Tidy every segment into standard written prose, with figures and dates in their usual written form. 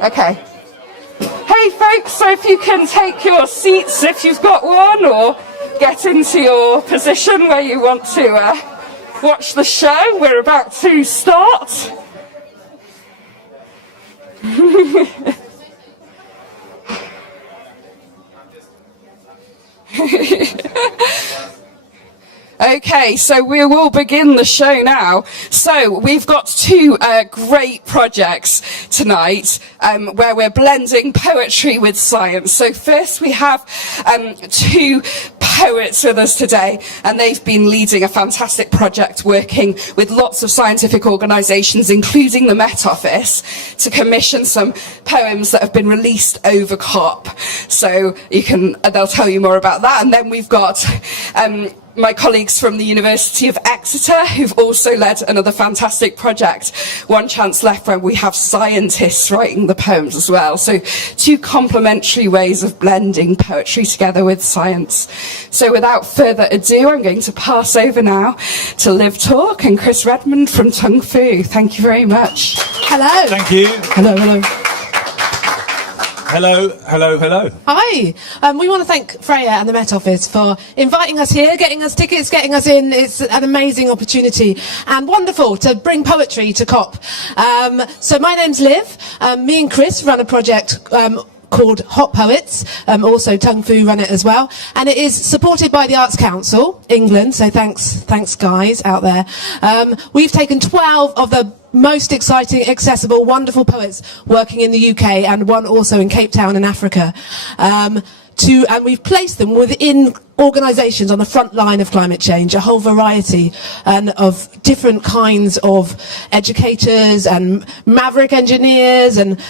Okay. Hey folks, so if you can take your seats if you've got one, or get into your position where you want to watch the show. We're about to start. Okay, so we will begin the show now. So we've got two great projects tonight where we're blending poetry with science. So first we have two poets with us today, and they've been leading a fantastic project working with lots of scientific organisations, including the Met Office, to commission some poems that have been released over COP. So they'll tell you more about that. And then we've got my colleagues from the University of Exeter, who've also led another fantastic project, One Chance Left, where we have scientists writing the poems as well. So two complementary ways of blending poetry together with science. So without further ado, I'm going to pass over now to Liv Talk and Chris Redmond from Tung Fu. Thank you very much. Hello. Thank you. Hello, hello. Hello, hello, hello. Hi. We want to thank Freya and the Met Office for inviting us here, getting us tickets, getting us in. It's an amazing opportunity and wonderful to bring poetry to COP. So my name's Liv. Me and Chris run a project called Hot Poets, also Tung Fu run it as well, and it is supported by the Arts Council England, so thanks guys out there. We've taken 12 of the most exciting, accessible, wonderful poets working in the UK, and one also in Cape Town in Africa, and we've placed them within organisations on the front line of climate change, a whole variety of different kinds of educators and maverick engineers and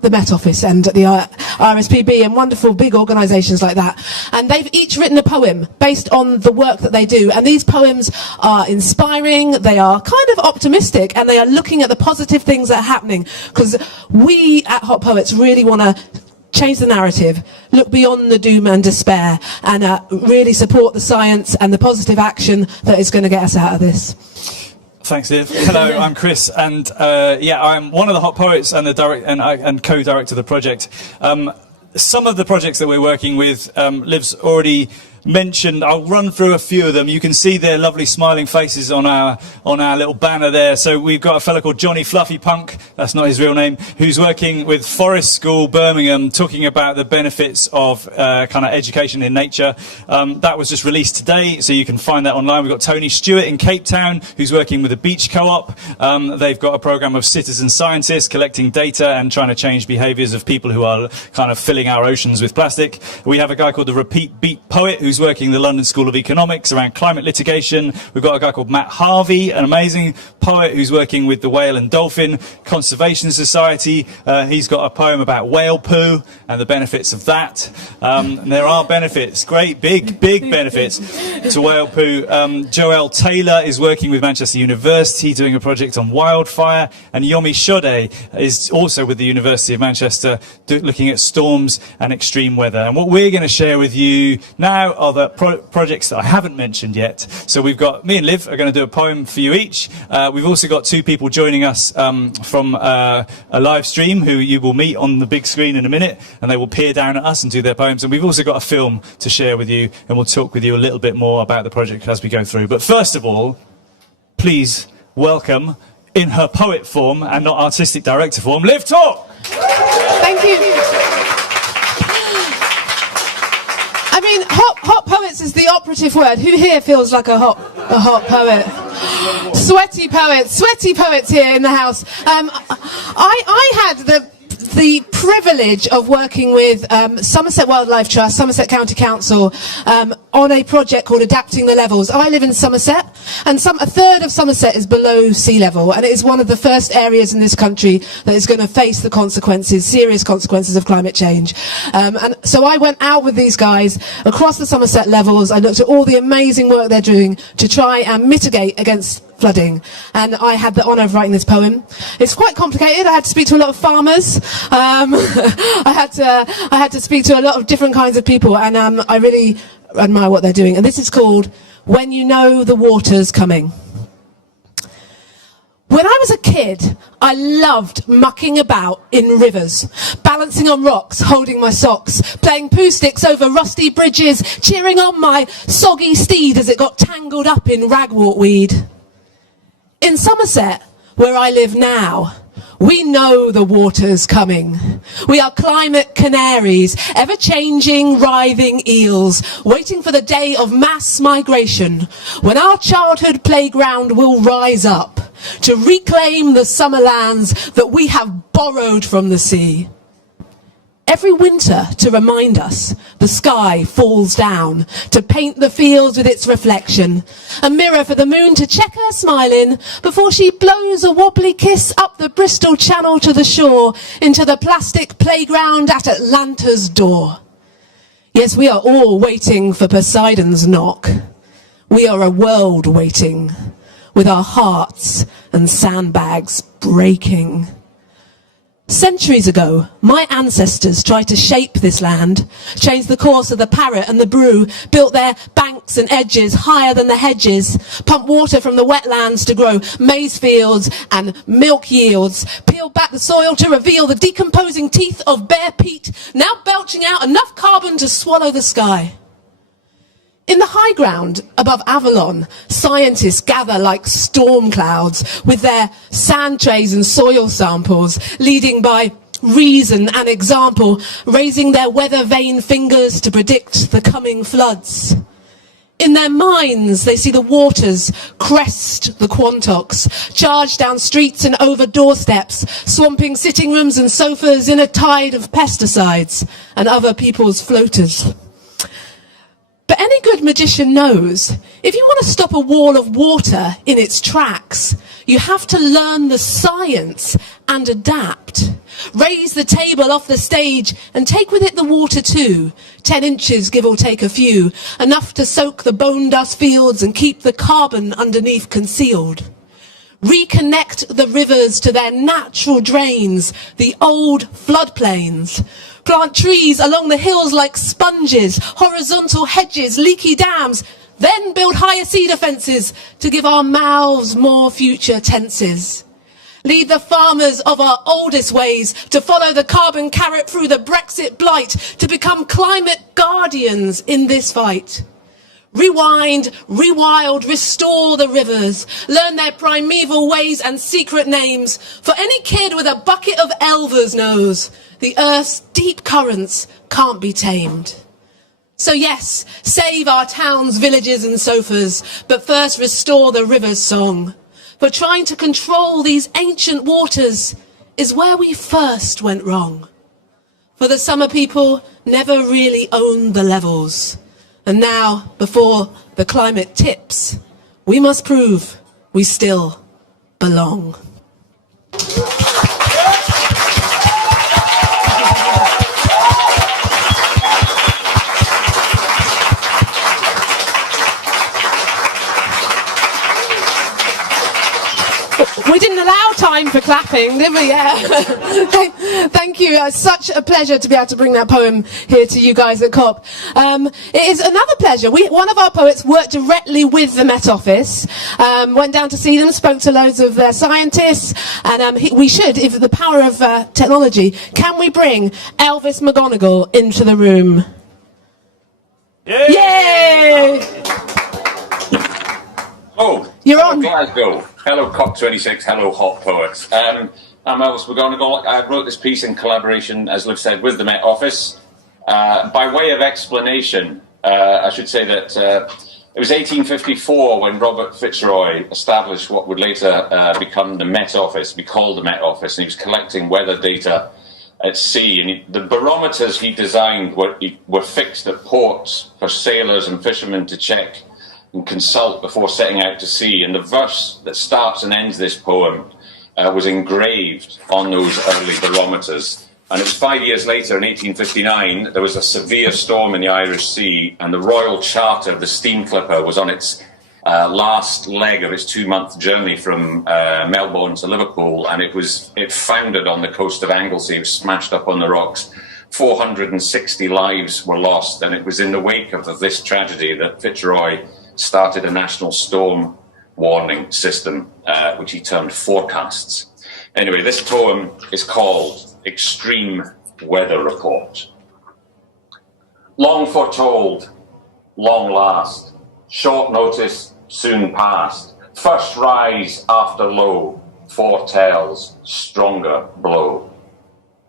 the Met Office and the RSPB and wonderful big organisations like that. And they've each written a poem based on the work that they do. And these poems are inspiring, they are kind of optimistic, and they are looking at the positive things that are happening. Because we at Hot Poets really want to change the narrative, look beyond the doom and despair, and really support the science and the positive action that is going to get us out of this. Thanks, Liv. Hello, I'm Chris, and I'm one of the Hot Poets and the co-director of the project. Some of the projects that we're working with, Liv's already mentioned. I'll run through a few of them. You can see their lovely smiling faces on our little banner there. So we've got a fellow called Johnny Fluffy Punk, that's not his real name, who's working with Forest School Birmingham, talking about the benefits of kind of education in nature. That was just released today, so you can find that online. We've got Tony Stewart in Cape Town, who's working with the Beach Co-op. They've got a program of citizen scientists collecting data and trying to change behaviours of people who are kind of filling our oceans with plastic. We have a guy called the Repeat Beat Poet, who's working the London School of Economics around climate litigation. We've got a guy called Matt Harvey, an amazing poet who's working with the Whale and Dolphin Conservation Society. He's got a poem about whale poo and the benefits of that. And there are benefits, great big benefits to whale poo. Joelle Taylor is working with Manchester University doing a project on wildfire, and Yomi Shode is also with the University of Manchester looking at storms and extreme weather. And what we're going to share with you now are the projects that I haven't mentioned yet. So we've got, me and Liv are going to do a poem for you each. We've also got two people joining us from a live stream who you will meet on the big screen in a minute, and they will peer down at us and do their poems. And we've also got a film to share with you, and we'll talk with you a little bit more about the project as we go through. But first of all, please welcome, in her poet form and not artistic director form, Liv Talk! Thank you. I mean, hot poets is the operative word. Who here feels like a hot poet? Sweaty poets here in the house. I had the privilege of working with Somerset Wildlife Trust, Somerset County Council, on a project called Adapting the Levels. I live in Somerset, and a third of Somerset is below sea level, and it is one of the first areas in this country that is going to face the consequences, serious consequences of climate change. And so I went out with these guys across the Somerset levels. I looked at all the amazing work they're doing to try and mitigate against flooding, and I had the honour of writing this poem. It's quite complicated. I had to speak to a lot of farmers. I had to speak to a lot of different kinds of people, and I really admire what they're doing. And this is called When You Know the Water's Coming. When I was a kid, I loved mucking about in rivers, balancing on rocks, holding my socks, playing poo sticks over rusty bridges, cheering on my soggy steed as it got tangled up in ragwort weed. In Somerset, where I live now, we know the water's coming. We are climate canaries, ever-changing, writhing eels, waiting for the day of mass migration, when our childhood playground will rise up to reclaim the summer lands that we have borrowed from the sea. Every winter, to remind us, the sky falls down to paint the fields with its reflection, a mirror for the moon to check her smiling before she blows a wobbly kiss up the Bristol Channel to the shore into the plastic playground at Atlanta's door. Yes, we are all waiting for Poseidon's knock. We are a world waiting, with our hearts and sandbags breaking. Centuries ago, my ancestors tried to shape this land, change the course of the Parrot and the Brew, built their banks and edges higher than the hedges, pumped water from the wetlands to grow maize fields and milk yields, peeled back the soil to reveal the decomposing teeth of bare peat, now belching out enough carbon to swallow the sky. In the high ground above Avalon, scientists gather like storm clouds with their sand trays and soil samples, leading by reason and example, raising their weather-vane fingers to predict the coming floods. In their minds, they see the waters crest the Quantocks, charge down streets and over doorsteps, swamping sitting rooms and sofas in a tide of pesticides and other people's floaters. But any good magician knows, if you want to stop a wall of water in its tracks, you have to learn the science and adapt. Raise the table off the stage and take with it the water too. 10 inches, give or take a few, enough to soak the bone dust fields and keep the carbon underneath concealed. Reconnect the rivers to their natural drains, the old floodplains. Plant trees along the hills like sponges, horizontal hedges, leaky dams, then build higher cedar fences to give our mouths more future tenses. Lead the farmers of our oldest ways to follow the carbon carrot through the Brexit blight, to become climate guardians in this fight. Rewind, rewild, restore the rivers, learn their primeval ways and secret names, for any kid with a bucket of elvers knows the earth's deep currents can't be tamed. So yes, save our towns, villages and sofas, but first restore the river's song. For trying to control these ancient waters is where we first went wrong. For the summer people never really owned the levels. And now, before the climate tips, we must prove we still belong. We didn't allow time for clapping, did we? Yeah. Thank you. It's such a pleasure to be able to bring that poem here to you guys at COP. It is another pleasure. One of our poets worked directly with the Met Office, went down to see them, spoke to loads of their scientists, and we should, if the power of technology, can we bring Elvis McGonigal into the room? Yay! Yay! Oh, You're hello on. Glasgow. Hello COP26. Hello Hot Poets. I'm Elvis McGonigal. I wrote this piece in collaboration, as Liv said, with the Met Office. By way of explanation, I should say that it was 1854 when Robert Fitzroy established what would later become the Met Office, be called the Met Office, and he was collecting weather data at sea. And the barometers he designed were fixed at ports for sailors and fishermen to check and consult before setting out to sea. And the verse that starts and ends this poem was engraved on those early barometers. And it was 5 years later, in 1859, there was a severe storm in the Irish Sea, and the Royal Charter, the steam clipper, was on its last leg of its 2-month journey from Melbourne to Liverpool, and it foundered on the coast of Anglesey. It was smashed up on the rocks. 460 lives were lost, and it was in the wake of this tragedy that Fitzroy started a national storm warning system, which he termed forecasts. Anyway, this poem is called Extreme Weather Report. Long foretold, long last, short notice, soon past. First rise after low, foretells stronger blow.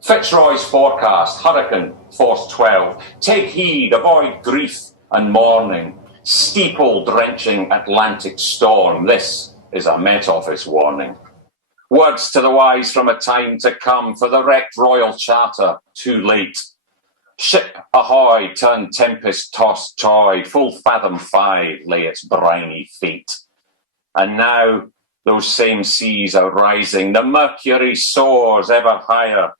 Fitzroy's forecast, hurricane, force 12. Take heed, avoid grief and mourning. Steeple drenching Atlantic storm. This is a Met Office warning. Words to the wise from a time to come. For the wrecked Royal Charter, too late. Ship ahoy, turn tempest-tossed toy. Full fathom 5 lay its briny feet. And now those same seas are rising. The mercury soars ever higher.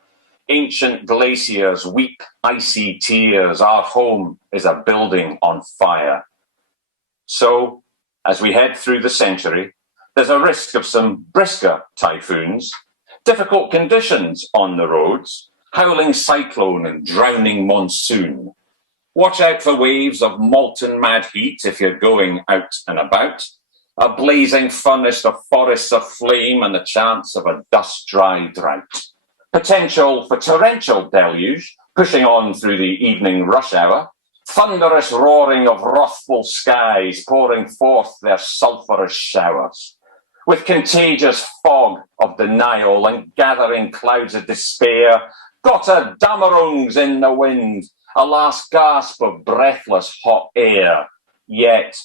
Ancient glaciers weep icy tears. Our home is a building on fire. So, as we head through the century, there's a risk of some brisker typhoons, difficult conditions on the roads, howling cyclone and drowning monsoon. Watch out for waves of molten mad heat if you're going out and about, a blazing furnace of forests aflame and the chance of a dust-dry drought. Potential for torrential deluge, pushing on through the evening rush hour, thunderous roaring of wrathful skies pouring forth their sulphurous showers. With contagious fog of denial and gathering clouds of despair, Gotter dammerungs in the wind, a last gasp of breathless hot air. Yet,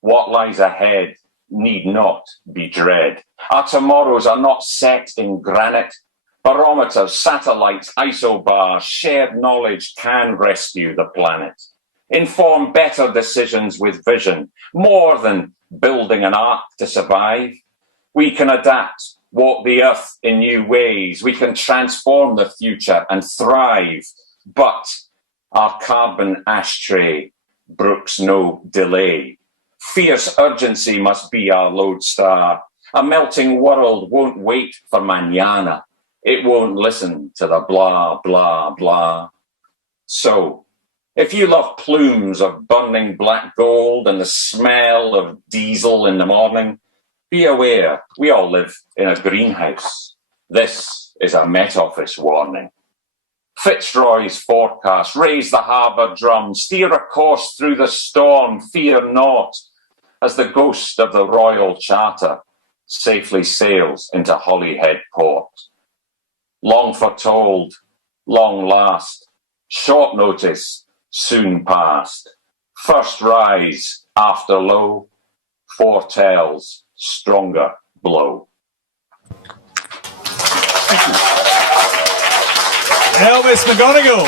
what lies ahead need not be dread. Our tomorrows are not set in granite. Barometers, satellites, isobars, shared knowledge can rescue the planet. Inform better decisions with vision, more than building an ark to survive. We can adapt, walk the earth in new ways. We can transform the future and thrive. But our carbon ashtray brooks no delay. Fierce urgency must be our lodestar. A melting world won't wait for mañana. It won't listen to the blah, blah, blah. So, if you love plumes of burning black gold and the smell of diesel in the morning, be aware we all live in a greenhouse. This is a Met Office warning. Fitzroy's forecast, raise the harbour drum, steer a course through the storm, fear not, as the ghost of the Royal Charter safely sails into Holyhead Port. Long foretold, long last, short notice, soon past. First rise after low, foretells stronger blow. Elvis McGonigal.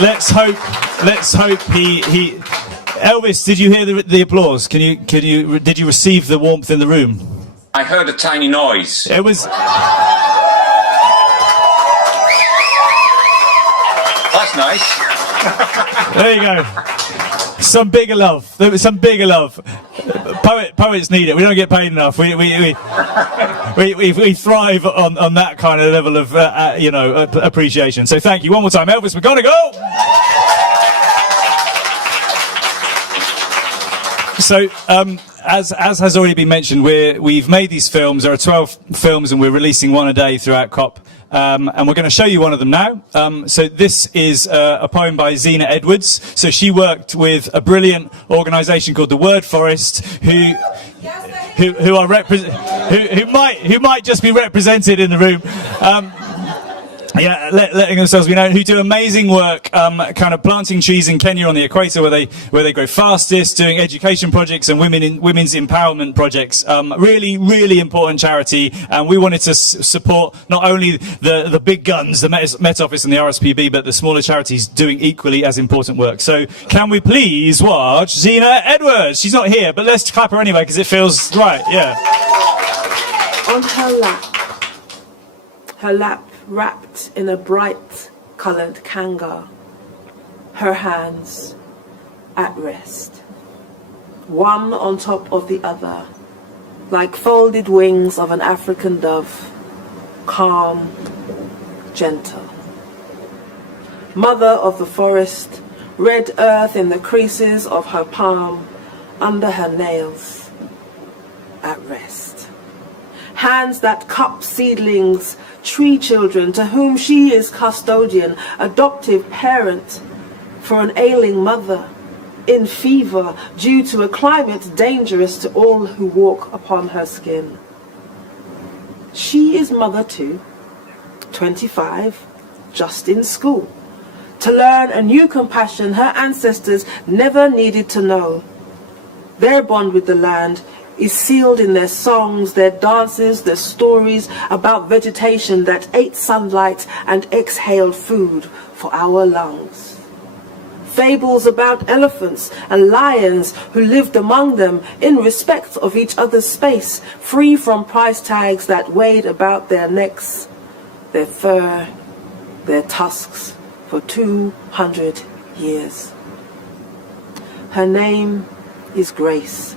Let's hope he Elvis, did you hear the applause? Did you receive the warmth in the room? I heard a tiny noise. It was. That's nice. There you go. Some bigger love. There was some bigger love. Poets need it. We don't get paid enough. We thrive on that kind of level of appreciation. So thank you one more time, Elvis McGonigal. So, as has already been mentioned, we've made these films. There are 12 films, and we're releasing one a day throughout COP. And we're going to show you one of them now. So this is a poem by Zena Edwards. So she worked with a brilliant organisation called the Word Forest, who might just be represented in the room. Letting themselves be known, who do amazing work, kind of planting trees in Kenya on the equator where they grow fastest, doing education projects and women's empowerment projects. Really, really important charity, and we wanted to support not only the big guns, the Met Office and the RSPB, but the smaller charities doing equally as important work. So, can we please watch Zena Edwards? She's not here, but let's clap her anyway because it feels right. Yeah. On her lap wrapped in a bright coloured kanga, her hands at rest, one on top of the other, like folded wings of an African dove, calm, gentle. Mother of the forest, red earth in the creases of her palm, under her nails, at rest. Hands that cup seedlings, tree children to whom she is custodian, adoptive parent for an ailing mother, in fever due to a climate dangerous to all who walk upon her skin. She is mother too, 25, just in school, to learn a new compassion her ancestors never needed to know. Their bond with the land is sealed in their songs, their dances, their stories about vegetation that ate sunlight and exhaled food for our lungs. Fables about elephants and lions who lived among them in respect of each other's space, free from price tags that weighed about their necks, their fur, their tusks for 200 years. Her name is Grace,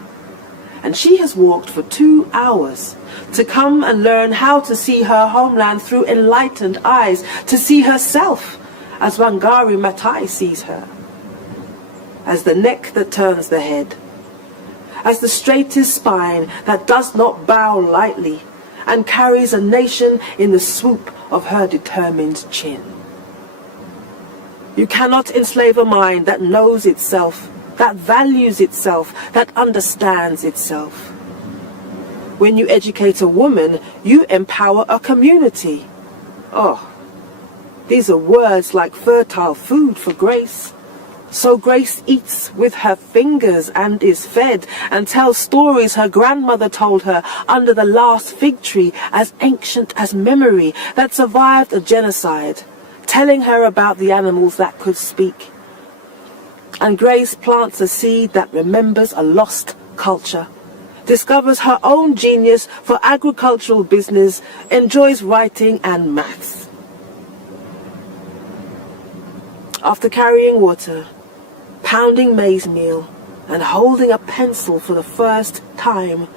and she has walked for 2 hours to come and learn how to see her homeland through enlightened eyes, to see herself as Wangari Maathai sees her, as the neck that turns the head, as the straightest spine that does not bow lightly and carries a nation in the swoop of her determined chin. You cannot enslave a mind that knows itself, that values itself, that understands itself. When you educate a woman, you empower a community. Oh, these are words like fertile food for Grace. So Grace eats with her fingers and is fed and tells stories her grandmother told her under the last fig tree, as ancient as memory, that survived a genocide, telling her about the animals that could speak. And Grace plants a seed that remembers a lost culture, discovers her own genius for agricultural business, enjoys writing and maths. After carrying water, pounding maize meal, and holding a pencil for the first time,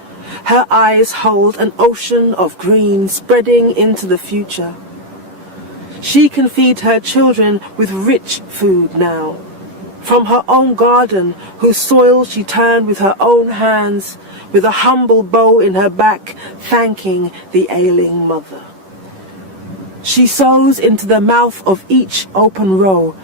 her eyes hold an ocean of green spreading into the future. She can feed her children with rich food now, from her own garden, whose soil she turned with her own hands, with a humble bow in her back, thanking the ailing mother. She sows into the mouth of each open row.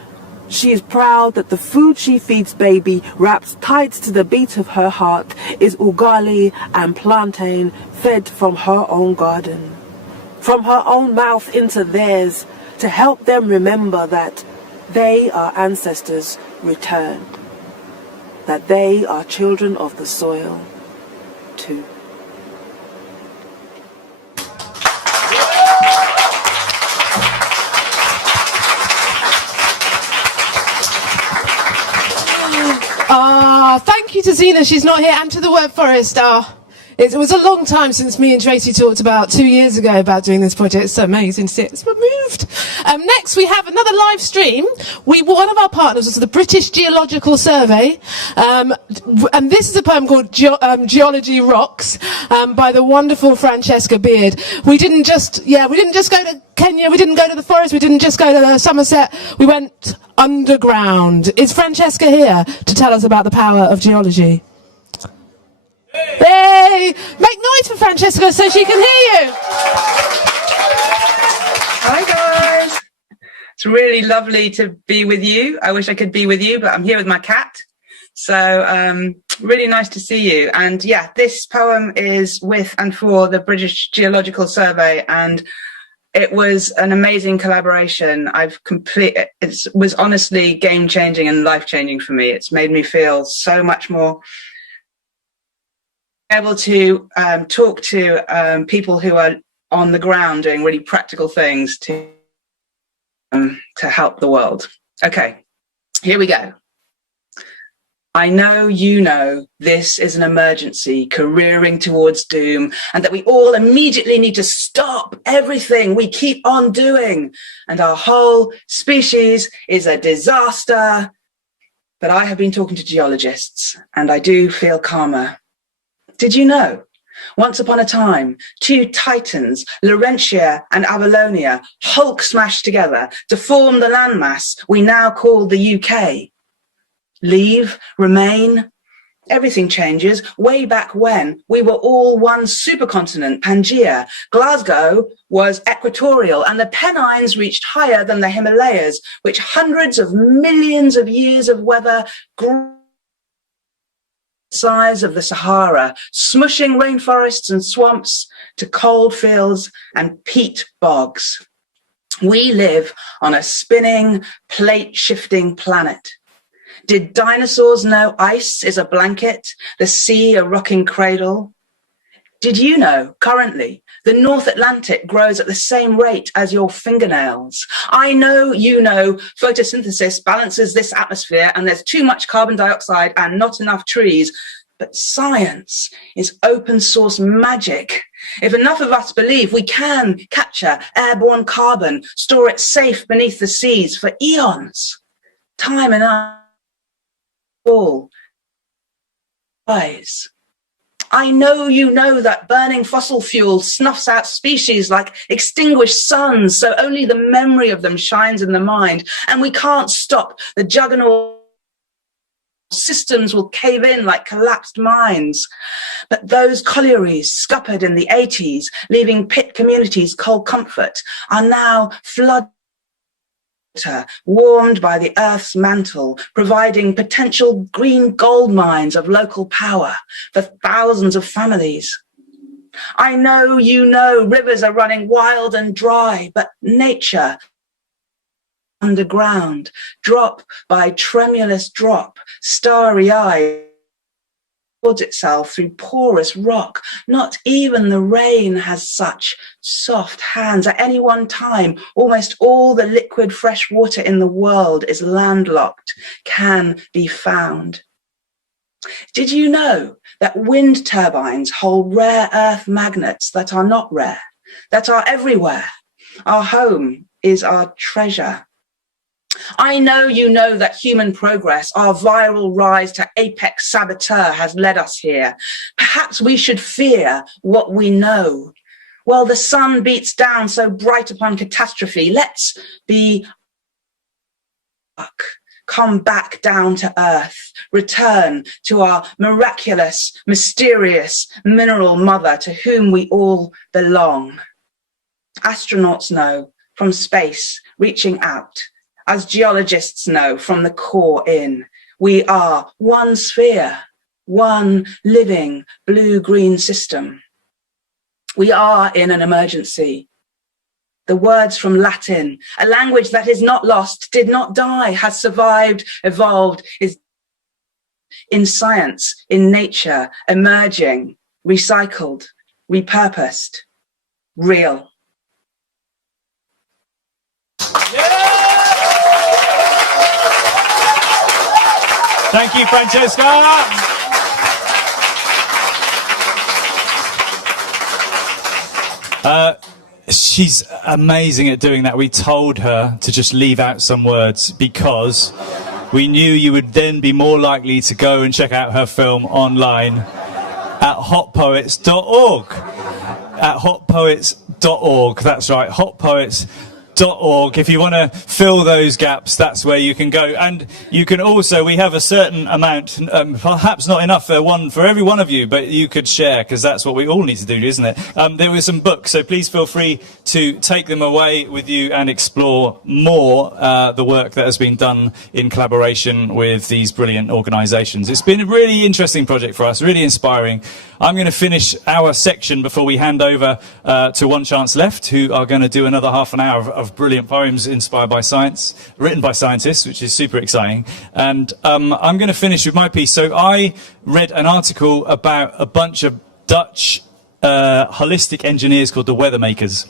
She is proud that the food she feeds baby, wrapped tight to the beat of her heart, is ugali and plantain fed from her own garden, from her own mouth into theirs, to help them remember that they are ancestors returned, that they are children of the soil too. Thank you to Zena, she's not here, and to the Web Forest. It was a long time since me and Tracy talked about 2 years ago about doing this project. It's so amazing to see it's moved. Next we have another live stream. One of our partners was the British Geological Survey, and this is a poem called Geology Rocks, by the wonderful Francesca Beard. We didn't just go to Kenya, we didn't go to the forest, we didn't just go to Somerset, we went underground. Is Francesca here to tell us about the power of geology? Hey! Make noise for Francesca so she can hear you! Hi guys! It's really lovely to be with you. I wish I could be with you, but I'm here with my cat. So really nice to see you. And yeah, this poem is with and for the British Geological Survey, and it was an amazing collaboration. It was honestly game-changing and life-changing for me. It's made me feel so much more able to talk to people who are on the ground doing really practical things to help the world. Okay, here we go. I know you know this is an emergency careering towards doom, and that we all immediately need to stop everything we keep on doing, and our whole species is a disaster. But I have been talking to geologists, and I do feel calmer. Did you know Once upon a time, two titans, Laurentia and Avalonia, Hulk smashed together to form the landmass we now call the UK. Leave, remain, everything changes. Way back when, we were all one supercontinent, Pangaea. Glasgow was equatorial, and the Pennines reached higher than the Himalayas, which hundreds of millions of years of weather grew the size of the Sahara, smushing rainforests and swamps to cold fields and peat bogs. We live on a spinning, plate-shifting planet. Did dinosaurs know ice is a blanket, the sea a rocking cradle? Did you know, currently, the North Atlantic grows at the same rate as your fingernails? I know you know photosynthesis balances this atmosphere and there's too much carbon dioxide and not enough trees. But science is open source magic. If enough of us believe we can capture airborne carbon, store it safe beneath the seas for eons, time enough. All eyes. I know you know that burning fossil fuel snuffs out species like extinguished suns, so only the memory of them shines in the mind, and we can't stop the juggernaut. Systems will cave in like collapsed mines. But those collieries scuppered in the 80s, leaving pit communities cold comfort, are now flooded, warmed by the earth's mantle, providing potential green gold mines of local power for thousands of families. I know you know rivers are running wild and dry, but nature underground, drop by tremulous drop, starry-eyed, towards itself through porous rock. Not even the rain has such soft hands. At any one time, almost all the liquid fresh water in the world is landlocked, can be found. Did you know that wind turbines hold rare earth magnets that are not rare, that are everywhere? Our home is our treasure. I know you know that human progress, our viral rise to apex saboteur, has led us here. Perhaps we should fear what we know. While the sun beats down so bright upon catastrophe, let's be come back down to earth, return to our miraculous, mysterious mineral mother to whom we all belong. Astronauts know from space, reaching out. As geologists know from the core in, we are one sphere, one living blue-green system. We are in an emergency. The words from Latin, a language that is not lost, did not die, has survived, evolved, is in science, in nature, emerging, recycled, repurposed, real. Thank you, Francesca. She's amazing at doing that. We told her to just leave out some words because we knew you would then be more likely to go and check out her film online at hotpoets.org. At hotpoets.org, that's right, hotpoets.org. If you want to fill those gaps, that's where you can go. And you can also, we have a certain amount, perhaps not enough for every one of you, but you could share, because that's what we all need to do, isn't it? There were some books, so please feel free to take them away with you and explore more the work that has been done in collaboration with these brilliant organisations. It's been a really interesting project for us, really inspiring. I'm going to finish our section before we hand over to One Chance Left, who are going to do another half an hour of brilliant poems inspired by science, written by scientists, which is super exciting. And I'm going to finish with my piece. So I read an article about a bunch of Dutch holistic engineers called the Weathermakers,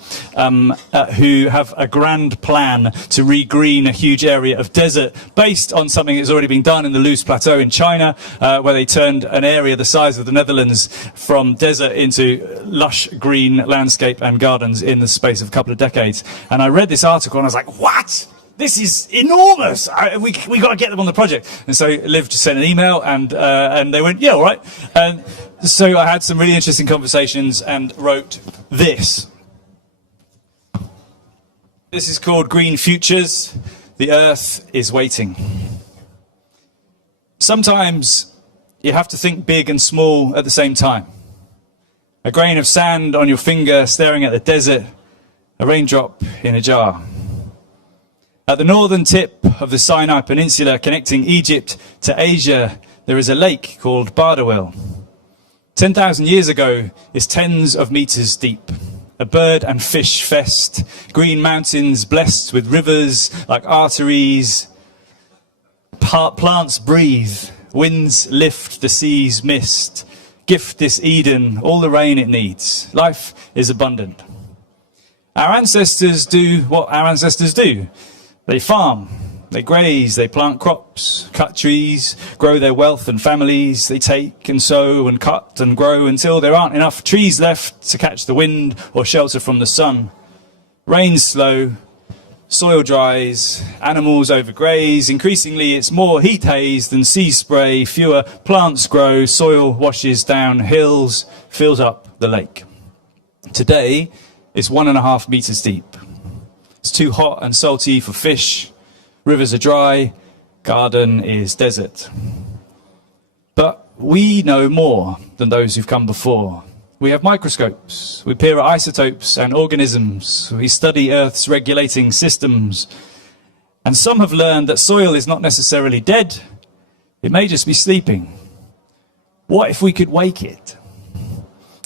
who have a grand plan to regreen a huge area of desert based on something that's already been done in the Loose Plateau in China, where they turned an area the size of the Netherlands from desert into lush green landscape and gardens in the space of a couple of decades. And I read this article and I was like, what? this is enormous. We got to get them on the project. And so Liv just sent an email, and they went, yeah, all right. And so I had some really interesting conversations and wrote this. This is called Green Futures. The Earth is Waiting. Sometimes you have to think big and small at the same time. A grain of sand on your finger staring at the desert, a raindrop in a jar. At the northern tip of the Sinai Peninsula connecting Egypt to Asia, there is a lake called Bardawil. 10,000 years ago, it's tens of meters deep. A bird and fish fest, green mountains blessed with rivers like arteries. Plants breathe, winds lift the sea's mist. Gift this Eden all the rain it needs. Life is abundant. Our ancestors do what our ancestors do. They farm, they graze, they plant crops, cut trees, grow their wealth and families. They take and sow and cut and grow until there aren't enough trees left to catch the wind or shelter from the sun. Rain's slow, soil dries, animals overgraze. Increasingly it's more heat haze than sea spray. Fewer plants grow, soil washes down hills, fills up the lake. Today it's 1.5 meters deep. It's too hot and salty for fish. Rivers are dry. Garden is desert. But we know more than those who've come before. We have microscopes. We peer at isotopes and organisms. We study Earth's regulating systems. And some have learned that soil is not necessarily dead. It may just be sleeping. What if we could wake it?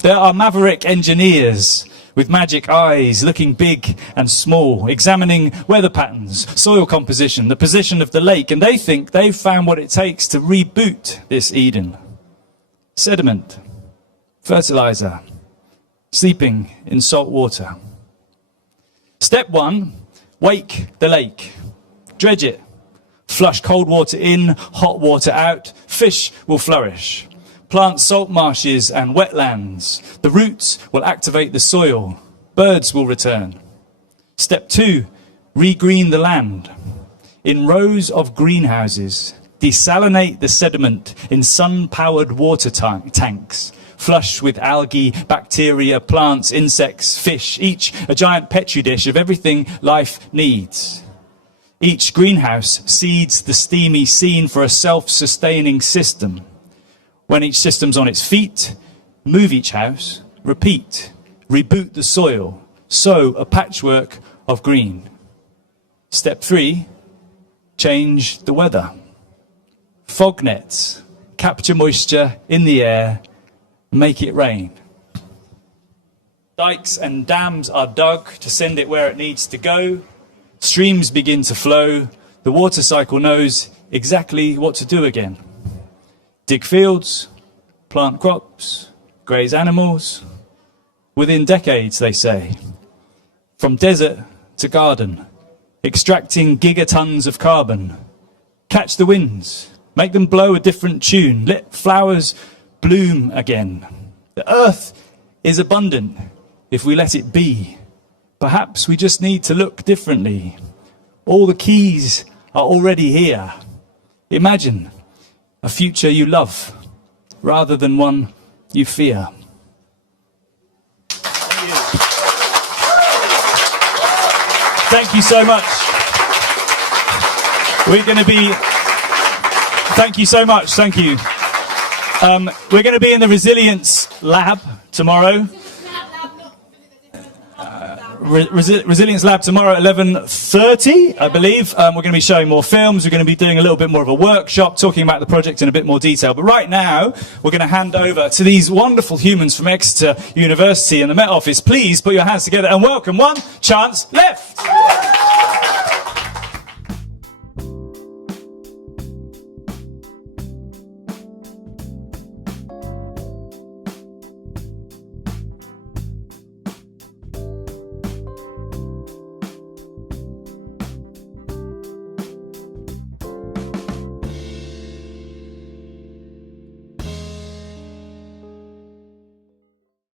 There are maverick engineers with magic eyes, looking big and small, examining weather patterns, soil composition, the position of the lake, and they think they've found what it takes to reboot this Eden. Sediment, fertilizer, sleeping in salt water. Step 1, wake the lake. Dredge it. Flush cold water in, hot water out. Fish will flourish. Plant salt marshes and wetlands. The roots will activate the soil. Birds will return. Step 2, regreen the land. In rows of greenhouses, desalinate the sediment in sun-powered water tanks. Flush with algae, bacteria, plants, insects, fish, each a giant petri dish of everything life needs. Each greenhouse seeds the steamy scene for a self-sustaining system. When each system's on its feet, move each house, repeat, reboot the soil, sow a patchwork of green. Step 3, change the weather. Fog nets, capture moisture in the air, make it rain. Dikes and dams are dug to send it where it needs to go. Streams begin to flow. The water cycle knows exactly what to do again. Dig fields, plant crops, graze animals. Within decades, they say. From desert to garden, extracting gigatons of carbon. Catch the winds, make them blow a different tune, let flowers bloom again. The earth is abundant if we let it be. Perhaps we just need to look differently. All the keys are already here. Imagine a future you love, rather than one you fear. Thank you so much. We're going to be... Thank you so much, thank you. We're going to be in the Resilience Lab tomorrow. Resilience Lab tomorrow at 11:30, I believe. We're going to be showing more films. We're going to be doing a little bit more of a workshop, talking about the project in a bit more detail. But right now, we're going to hand over to these wonderful humans from Exeter University and the Met Office. Please put your hands together and welcome One Chance Left.